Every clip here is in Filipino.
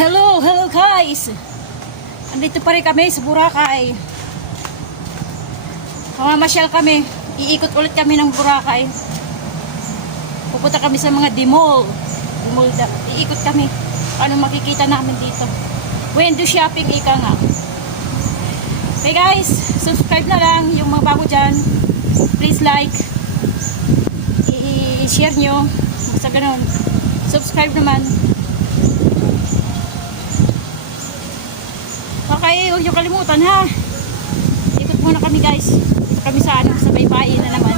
Hello guys! Andito pa rin kami sa Boracay. Mamamasyal kami. Iikot ulit kami ng Boracay. Pupunta kami sa mga dimol. Iikot kami. Ano makikita namin dito. Window shopping ika nga. Okay guys, subscribe na lang yung mga bago dyan. Please like. I-share nyo. Basta ganun. Subscribe naman. Okay, huwag nyo kalimutan ha. Ikot muna kami guys. Ikot kami sa baybayin na naman.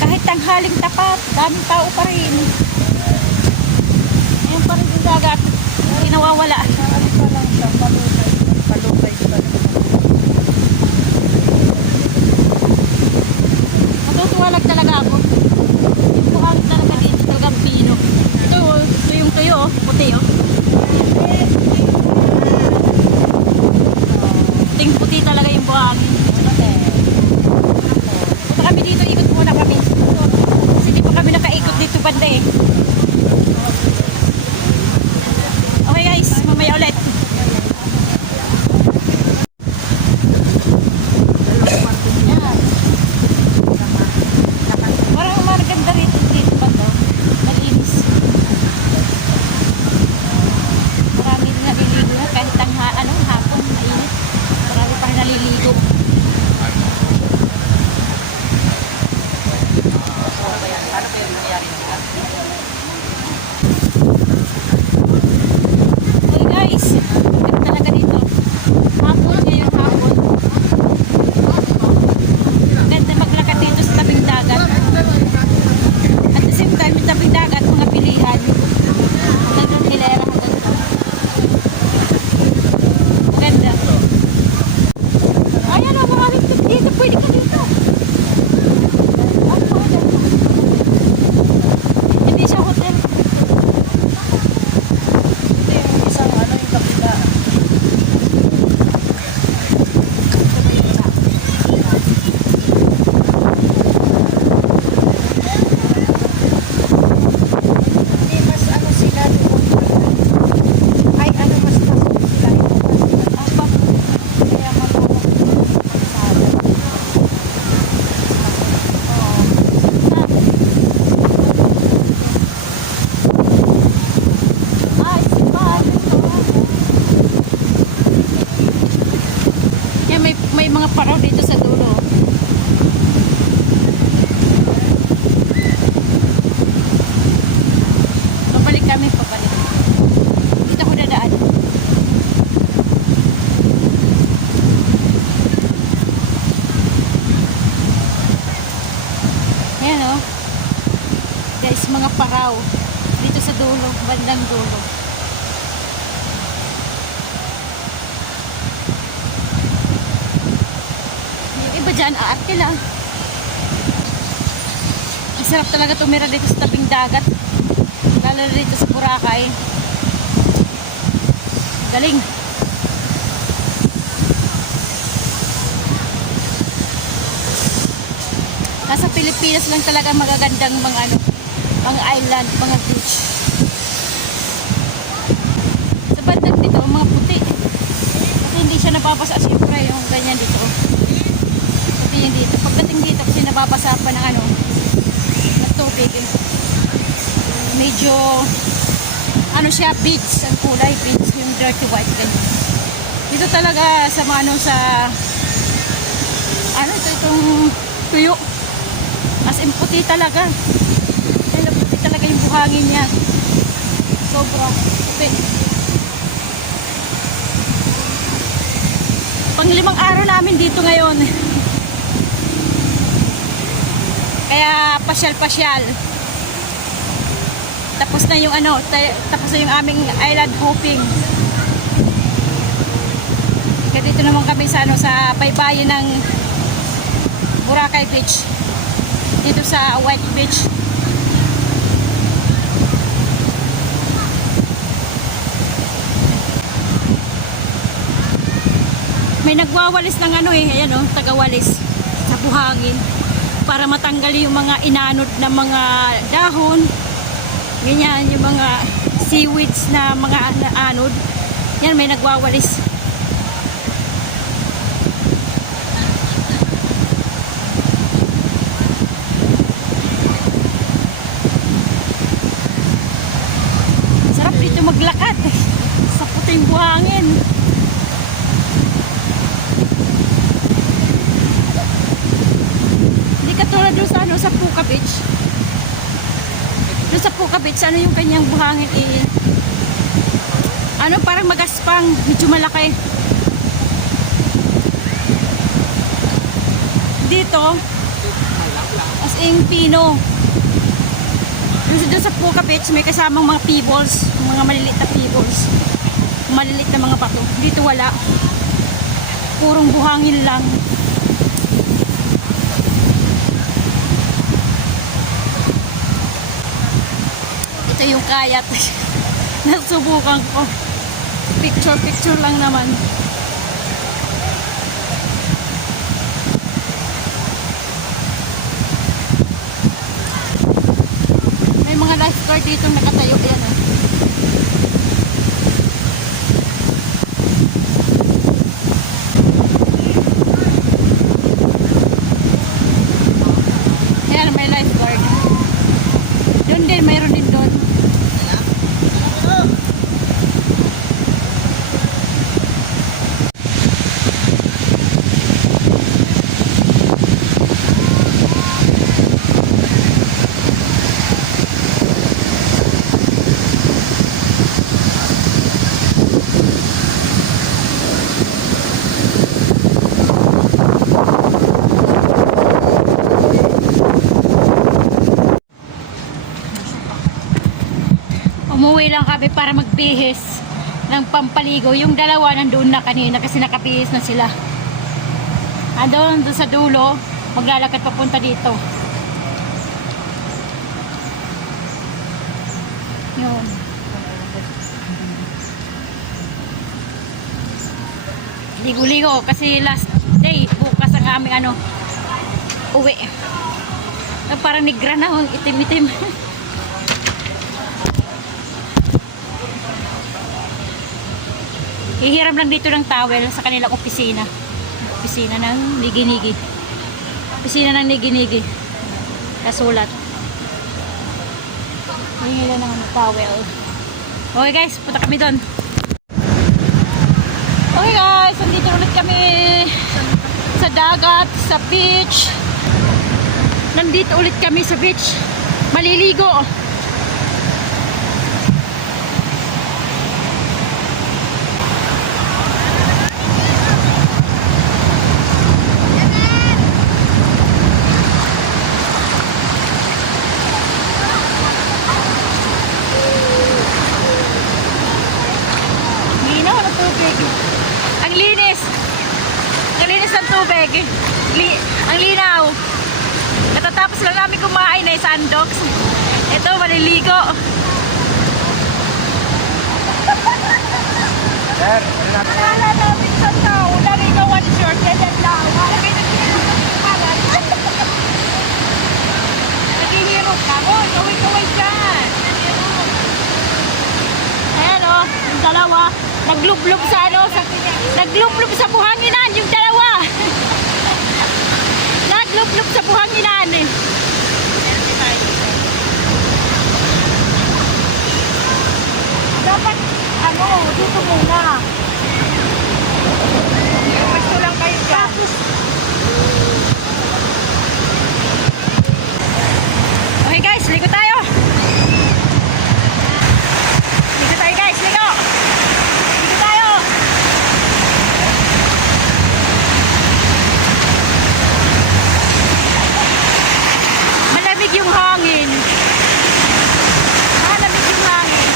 Kahit tanghaling tapat, daming tao pa rin. Ngayon pa rin yung dagat. Nawawala. Palukay. Matutuwalag talaga ako. Yung buhangin talaga dito, talagang pino. Ito yung tuyo, puti Puting puti talaga yung buhangin. Punta kami dito, ikot muna kami. Kasi di pa kami nakaikot dito banda eh. Okay guys, mamaya ulit. Parang maganda rito dito ba to? Malinis. Marami rin naliligo na kahit hapon, mainit. Marami pa rin naliligo. Ano pa yung nangyari nila? Guys, ganda talaga dito. Hapon ngayon, hapon. Ganda maglakad dito sa tabing dagat. At the same time, sa tabing dagat, mga pilihan. Hanggang hilera, ganda. Ayan o, maraming dito. Pwede ka dito. Hindi siya hotel. May mga paraw dito sa dulo. Pabalik kami, pabalik. Dito ako dadaan. Ayan o. Guys, mga paraw. Dito sa dulo, bandang dulo. Iba dyan, aarte lang. Ang sarap talaga tumira dito sa tabing dagat. Lalo dito sa Boracay. Galing. Nasa Pilipinas lang talaga magagandang mga island, mga beach. Sa bandang dito, mga puti. Kasi hindi siya nababasa siyempre yung ganyan dito. Yung dito. Pagdating dito kasi nababasa pa ng ng tubig. Medyo siya, beach ang kulay, beach yung dirty white ganyan. Dito talaga sa itong tuyo. As in puti talaga. Kaya puti talaga yung buhangin niya. Sobra puti. Pang-5 araw namin dito ngayon. Kaya pasyal-pasyal. Tapos na yung tapos na yung aming island hopping. Kaya dito naman kami sa baybayin ng Boracay Beach. Dito sa White Beach. May nagwawalis ng ano eh, ayan oh, tagawalis sa buhangin para matanggal yung mga inanod na mga dahon. Ganyan, yung mga seaweeds na mga anod. Yan, may nagwawalis. Sarap dito maglakad sa puting buhangin. Hindi katulad doon sa, ano, sa Puka Beach. Doon sa Puka Beach, ano yung kanyang buhangin eh, ano, parang magaspang, medyo malaki. Dito, as in pino. Doon sa Puka Beach, may kasamang mga pebbles, mga maliliit na pebbles, maliliit na mga bato. Dito wala. Purong buhangin lang. Ito yung kayat. Nasubukan ko. Picture lang naman. May mga lifeguard dito nakatayo. Yan oh. Yan, may lifeguard. Doon din, mayroon din doon. Umuwi lang kami para magbihis ng pampaligo. Yung dalawa nandoon na kanina kasi nakabihis na sila. Doon sa dulo, maglalakad papunta dito. Yun. Ligo-ligo kasi last day, bukas ang aming ano, uwi. Parang nigra na, itim-itim. Hihiram lang dito ng towel sa kanilang opisina. Opisina ng Nigi-Nigi. Opisina ng Nigi-Nigi. Kasulat. Hihiram lang ng towel. Okay guys, punta kami doon. Okay guys, nandito ulit kami sa dagat, sa beach. Nandito ulit kami sa beach. Maliligo. Ang linis. Ang linis ng tubig. Ang linaw. Katatapos lang namin kumain na sandoks. Ito, maliligo. Sir, Wala namin sa tao. Naligawan short. Ganyan lang. Naghihirap ka mo. Kaway-kaway ka. Ayan o. Yung dalawa. Naglublob sa ano, naglublob sa buhanginan yung dalawa. Naglublob sa buhanginan eh. Dapat ano, dito muna. Gusto lang kayo dyan. Okay guys, ligo tayo. Ligo tayo guys, ligo. Yung hangin. Malamig yung hangin.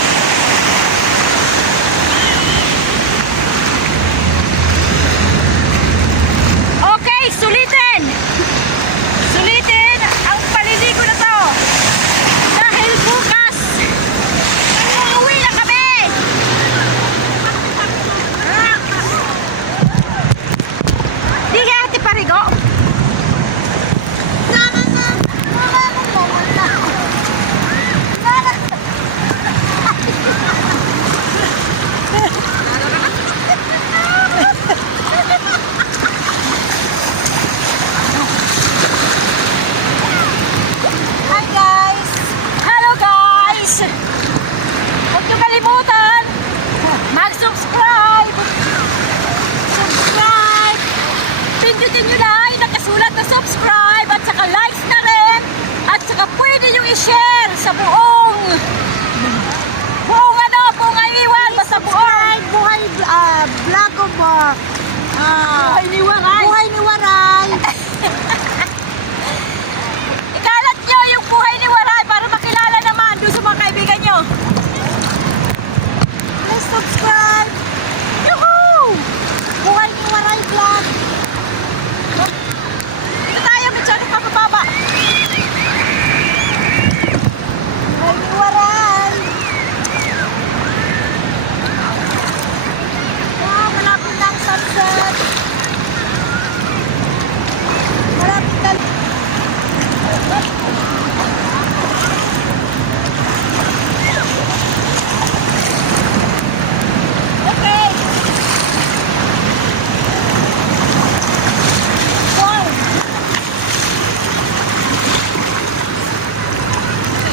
sa buong ano, buong Aywan, basta buong Buhay vlog ba? Buhay ni Waray. Buhay ni Waray. Ikalat nyo yung buhay ni Waray para makilala naman doon sa mga kaibigan nyo. Please subscribe. Yuhuu! Buhay ni Waray vlog. Ito tayo, masyadong kapababa. Buhay ni Waray. Wow, malapit na ang sunset. Malapit na. Okay. Wow.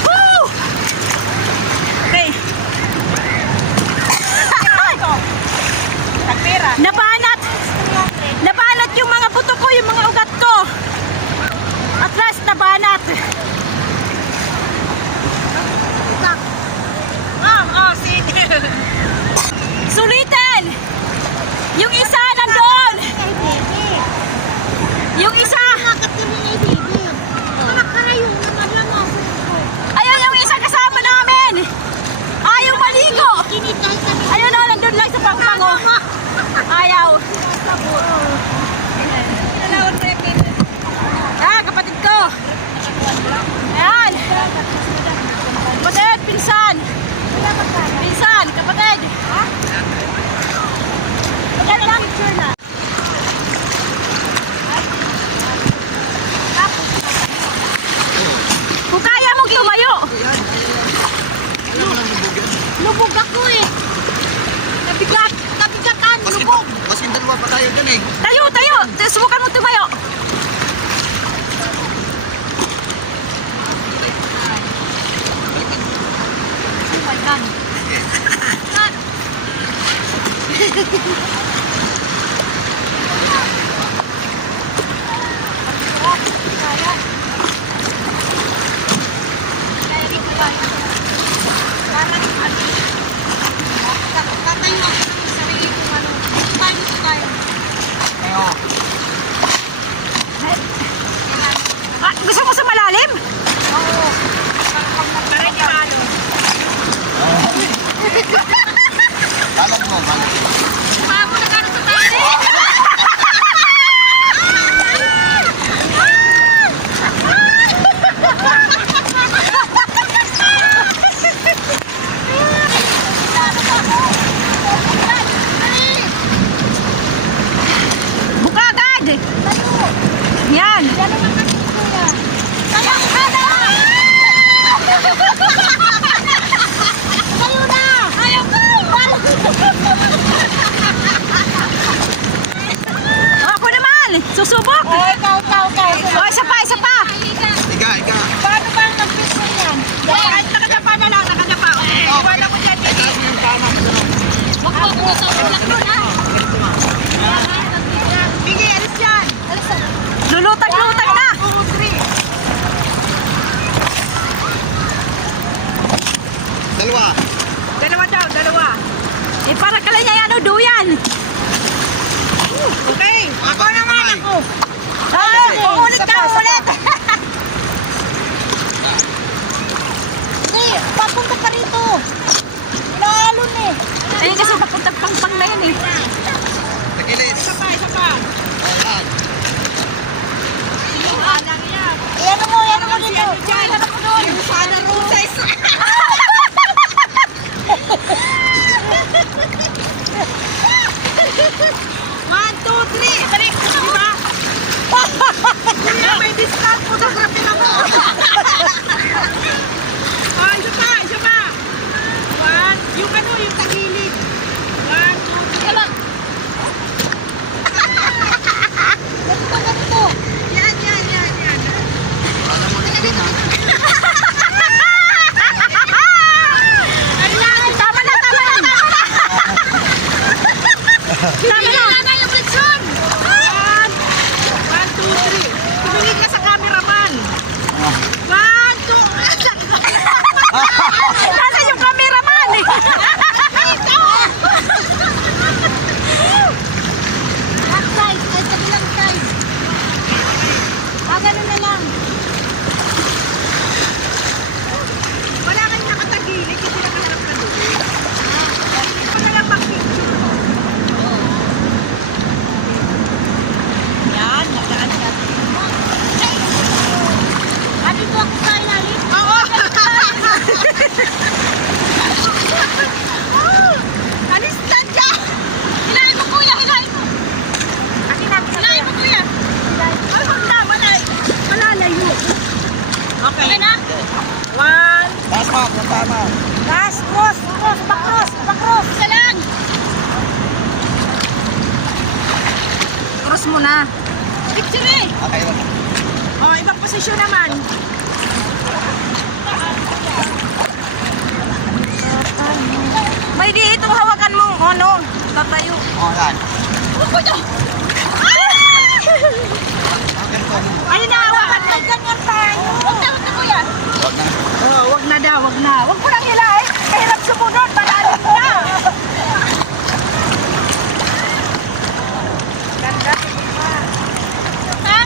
Woo! Okay. Nabanat! Nabanat yung mga buto ko, yung mga ugat ko. At last, nabanat. Sige. Sulitin! Yung isa nandoon! Yung isa! Ayun yung isa kasama namin! Ayaw maligo! Ayun o, nandun lang sa pangpango. Ayaw. Kapatid ko. Ayan. Kapatid, pinsan. Pinsan, kapatid. Maganda picture na. Kung kaya mong tumayo. Lubog ako eh. Nabigatan, lubog. Mas dalawa pa tayo dyan eh. Tayo, tayo. Subukan mo tumayo. Oh my God. Ah, gusto mo sa malalim? Balag mo, balag. Buka agad. Yan. Ako naman. Susubok. Ikaw. O, isa pa, isa pa. Ika, ika. Paano ba ang nag-picture yan? Kahit nakadapa na lang, nakadapa. Iwala ko dyan. Itaas mo yung pama mo. Bigi, alis yan. Lulutag-lutag na. Dalawa. Dalawa daw, dalawa. Eh, para kala niya yan, duyan. Okay, ako naman ako. Ulit ka, ulit. Hindi, papunta ka rito. Inaalon eh. Ayun kasi papuntag pang-pang na yan eh. Tagilid. Isa pa. Ayan. Yan mo dito. Yung sana roses. One, two, three. Dali, diba? Kuya, may discount photography na mo. Isa pa. One, yung ano, yung tagilid. One, two, three. Ganito. Yan. Alam mo na din ha. Ayan, tama na. Tama na. Yung lechon. One, two, three. Tumingin ka sa cameraman. One, two. gilid, hindi nakaharap ka doon. Ito na lang pag-picture mo. Yan, nagaan siya. Dito ako sa ilalim. Oo! Alis na dyan! Hilahin mo, kuya! Hilahin mo! Hilahin mo, kuya! Ay, huwag na! Malalayo. Okay. Okay na? One. Taas ma'am, yung tama. Last cross! Back-cross! Isa lang! Cross mo na. Picture eh! Okay lang. Oh, ibang posisyon naman. May di itong hawakan mo. Ano? Tatayo. Oh, yan. Kuya! Ganito. Ayun na, hawakan mo. Ganyan tayo. Huwag na, kuya. Huwag na. Oh, wag na daw, wag na. Wag mo nang hilahin. Kahirap sumunod, malalim na. Ganda. Ha?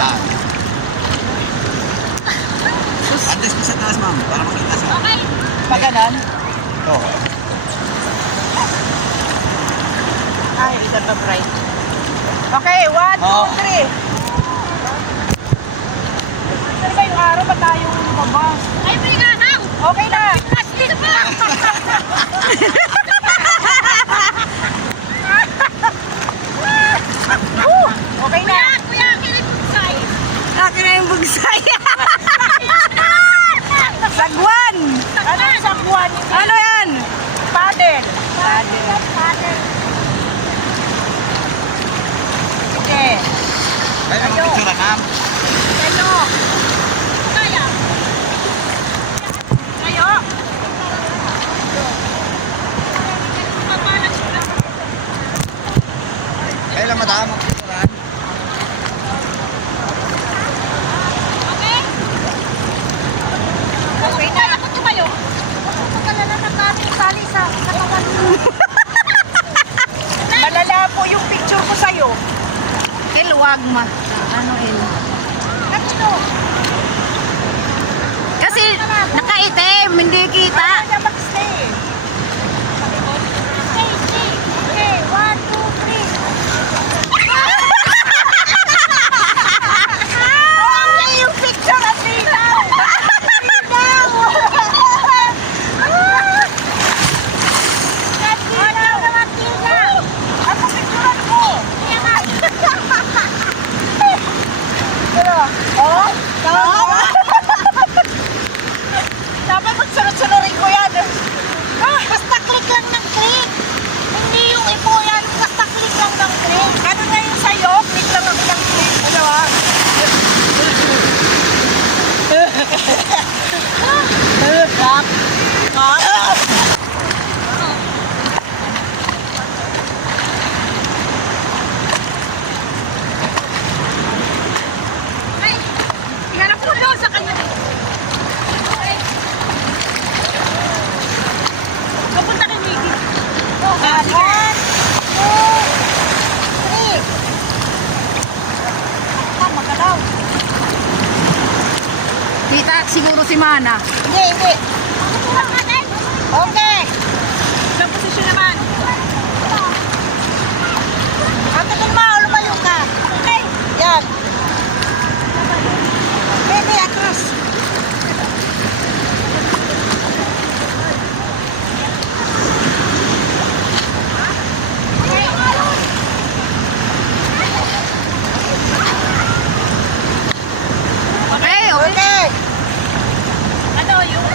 Taas. Adjust mo sa taas ma'am, para makita sa... Okay. Paganan. Ito. Ay, ito to, right. Okay, 1, 2, 3. Ano ba yung araw ba tayong lumabas? Ay, may nahang! Okay na. Dito pa! Okay na. Kuya, kilit bugsay. Akin na yung bugsay. Sagwan. Ano yung sagwan? Ano yan? Paddle. Paddle. Sige. Kayo ang picture ma'am. Hello. Kaya. Kayo. Papalas ko lang. Kayo lang madam, ang picturean. Okay? Okay na. Kaya ko tumayo. Magalala na kami sali sa katawan mo. Malala po yung picture ko sa'yo. Wag ma. Ano Kanino? Kasi nakaitim, hindi kita. Ayaw niya mag-stay. Stay. Okay, 1, 2, 3. Okay, yung picture at linaw. Linaw. Linaw naman, Tina. Ako picturean ko. Oh? Dapat magsunod-sunurin ko yan. Basta click lang ng click. Hindi yung ipo yan. Basta click lang ng click. Ano na yung sa'yo? Click lang ng click. Ano ba? Stop. Stop. Ay, ihanap ko doon sa kanya. Papunta kay Miggy. One, two, three. Tama ka daw. Kita siguro si Mana. Hindi. Okay. Sa posisyon naman. Ang tingin mo, lumayo ka. Okay. Yan. Pwede, atras. Okay, okay. Okay. Ano yung...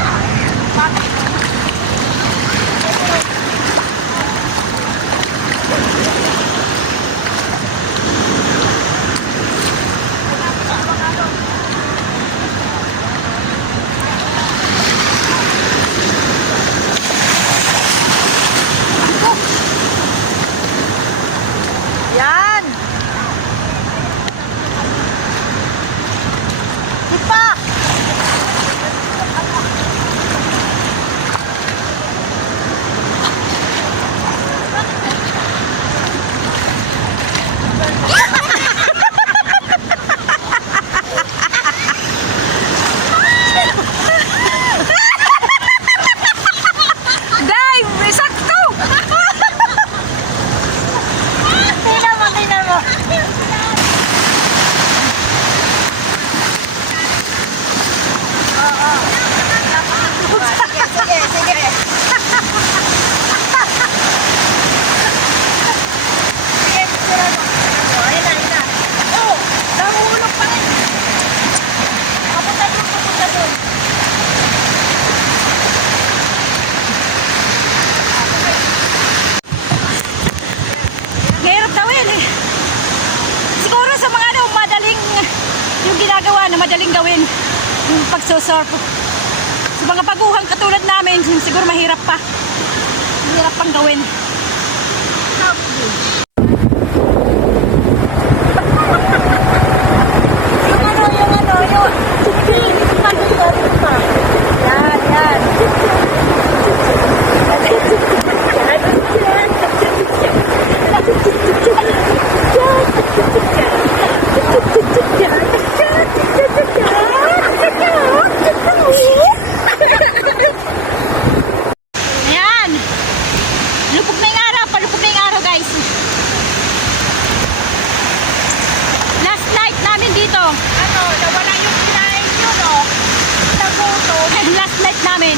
nagsusurf. Sa mga baguhang katulad namin, siguro mahirap pa. Mahirap pang gawin. Yan, yan. Ayan. Lupog na yung araw. Palupog na yung araw, guys. Last night namin dito. Ano, nawala yung kinain nyo, no? Nagutom. Last night namin.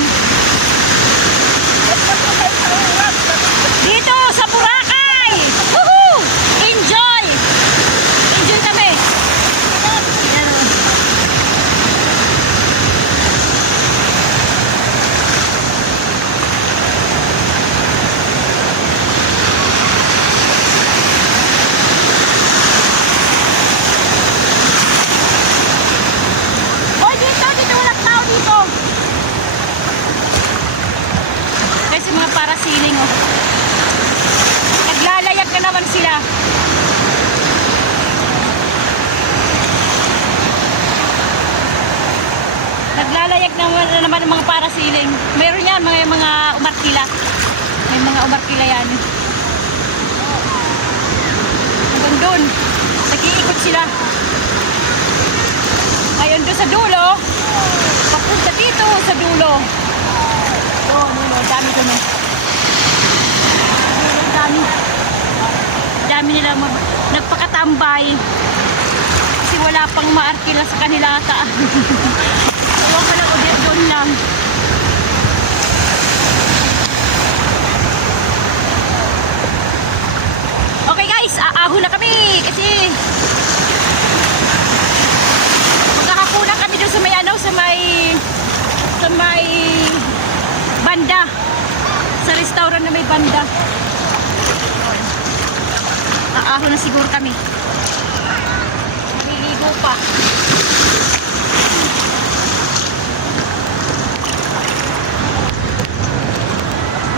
Dito sa Boracay. Woohoo! Enjoy! Enjoy kami. Ayan, oh. Hoy, dito walang tao dito. Guys, yung mga parasiling, oh. Naglalayag na naman sila. Naglalayag na naman ang mga parasiling. Meron yan, mga umarkila. May mga umarkila yan. Hanggang doon. Nag-iikot sila. Ngayon doon sa dulo. Papunta dito sa dulo. Doon, dami doon. Dami. Dami nila nagpakatambay. Kasi wala pang maarkila sa kanila ata. Ewan ko lang, ulit doon lang. Okay guys, aaho na kami kasi magkakapunan kami doon sa may sa may banda, sa restaurant na may banda. Aaho na siguro kami. Maliligo pa.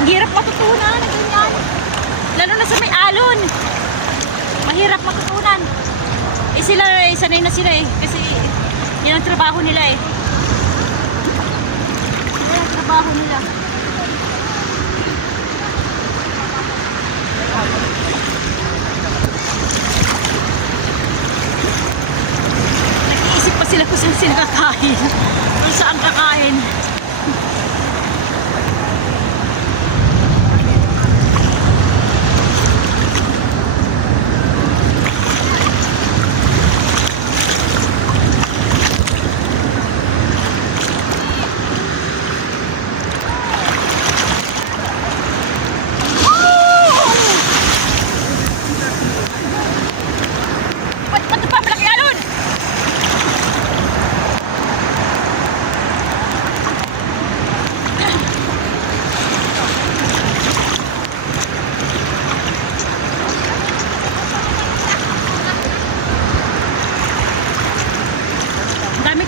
Ang hirap matutunan, ganyan. Lalo na sa may alon. Mahirap matutunan. Eh sila, sanay na sila eh. Kasi yan ang trabaho nila eh. Yan ang trabaho nila. Nag-iisip pa sila kung saan sila kakain. Kung saan kakain.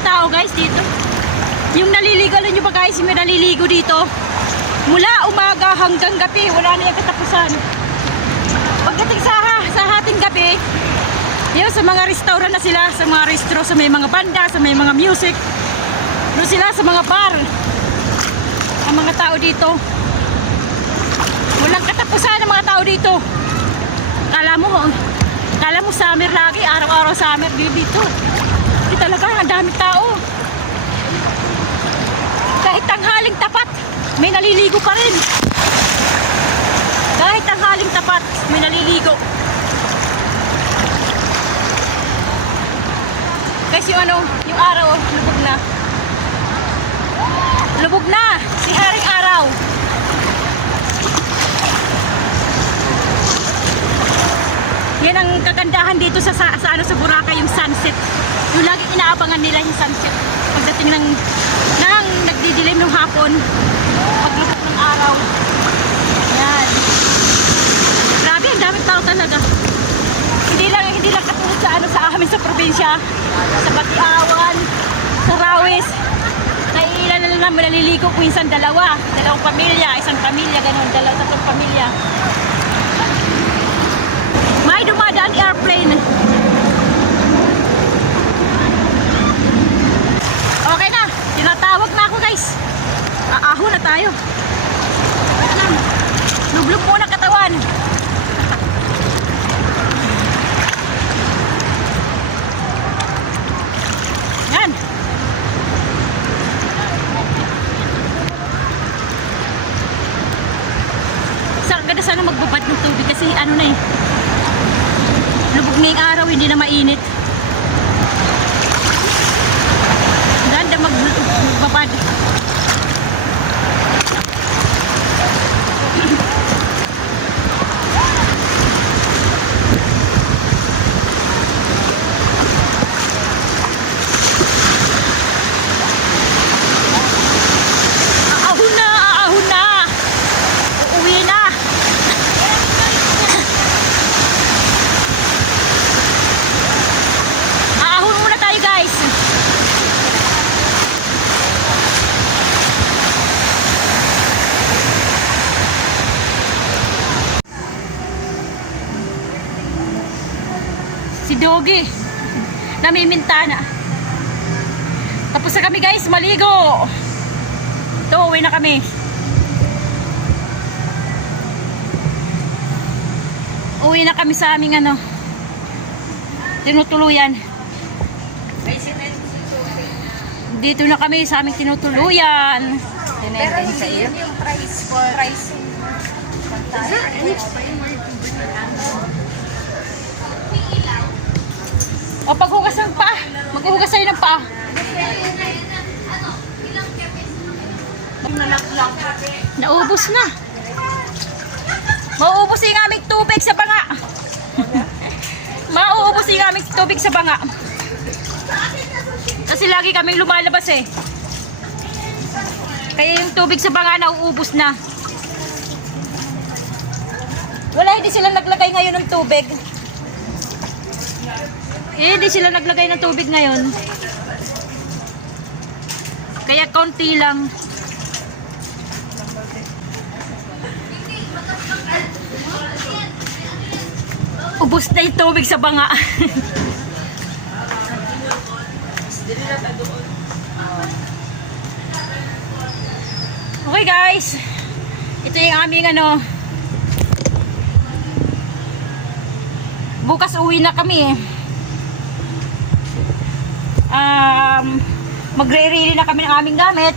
Tao guys dito. Yung naliligo, alam nyo ba guys, yung may naliligo dito mula umaga hanggang gabi, wala na yung katapusan. Pagdating sa hating gabi, yun sa mga restaurant na sila, sa mga restro, sa may mga banda, sa may mga music, doon sila sa mga bar. Ang mga tao dito, walang katapusan ang mga tao dito. Kala mo summer lagi, araw-araw summer dito. Talaga, ang daming tao. Kahit tanghaling tapat, may naliligo pa rin. Kahit tanghaling tapat, may naliligo. Guys, yung araw, lubog na. Lubog na, si Haring Araw. Yan ang kagandahan dito sa Boracay, yung sunset. Yung lagi inaabangan nila yung sunset. Pagdating ng nagdidilim ng hapon, paglubog ng araw. Yan. Grabe, ang daming tao talaga. Hindi lang katulad sa amin sa probinsya, sa Batiawan, sa Rawis. lang naliligo kung isang dalawang pamilya, isang pamilya, ganun, tatlong pamilya. May dumadaan airplane. Okay na, tinatawag na ako guys. Aaho na tayo. Lublog muna katawan. Yan. Ganda sana magbabad ng tubig kasi ano na eh. Lubog ngayong araw, hindi na mainit. Ganda magbabad. Aahon na. Uuwi na. Aahon muna tayo guys. Si Doggy namimintana. Tapos na kami guys, maligo. Ito, uwi na kami. Uwi na kami sa aming ano, tinutuluyan. Dito na kami sa aming tinutuluyan. Pero hindi yung price for pricing. O paghugas ng paa, maghugas tayo ng paa. Naubos na. Mauubos yung aming tubig sa banga. Mauubos yung aming tubig sa banga. Kasi lagi kaming lumalabas eh. Kaya yung tubig sa banga nauubos na. Wala, hindi sila naglagay ngayon ng tubig. Hindi sila naglagay ng tubig ngayon. Kaya konti lang. Ubus na yung tubig sa banga. Okay guys, ito yung aming ano, bukas uwi na kami. Magre-ready na kami ng aming gamit.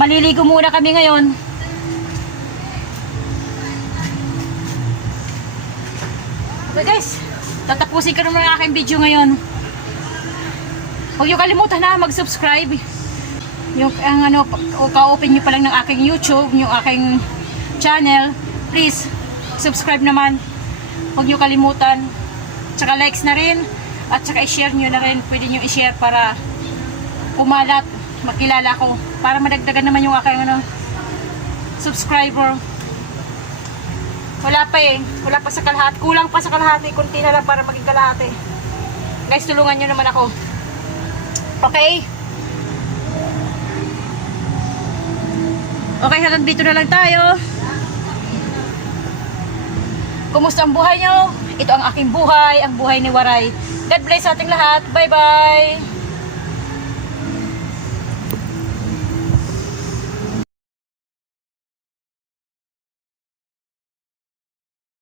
Maliligo muna kami ngayon. Okay guys, tatapusin ko naman ang aking video ngayon. Huwag niyo kalimutan na mag-subscribe. Yung ano, ka-open niyo pa lang ng aking YouTube, yung aking channel, please subscribe naman. Huwag niyo kalimutan. Tsaka likes na rin. At saka i-share niyo na rin. Pwede niyo i-share para kumalat, makilala ko. Para madagdagan naman yung aking ano, subscriber. Wala pa eh. Wala pa sa kalahati. Kulang pa sa kalahati. Kunti na lang para maging kalahati. Guys, tulungan niyo naman ako. Okay? Okay, hanggang dito na lang tayo. Kumusta ang buhay nyo? Ito ang aking buhay, ang buhay ni Waray. God bless sa ating lahat. Bye-bye!